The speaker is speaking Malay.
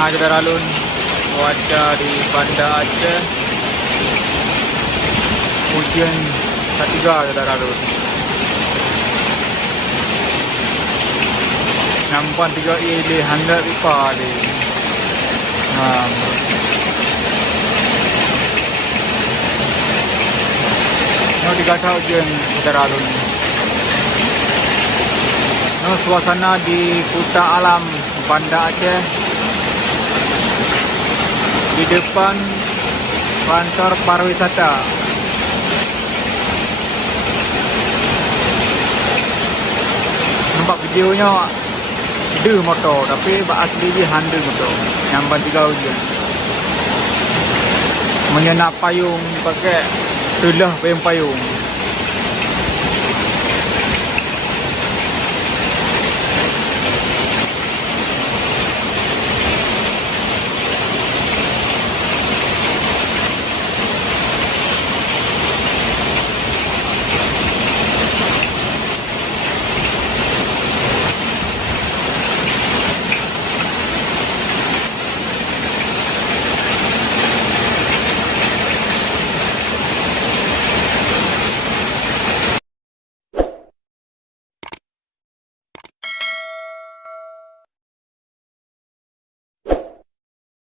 Nah, kita ralun cuaca di Banda Aceh. Hujan ketiga kita ralun. Nampak 3 ili hendak pipa di. Nah, di kata hujan kita ralun. Nah, suasana di Kuta Alam Banda Aceh. Di depan kantor pariwisata. Nampak videonya ada motor, tapi asli dia handa motor. Nyamban 3 hujan. Menyenap payung pakai telah payung-payung.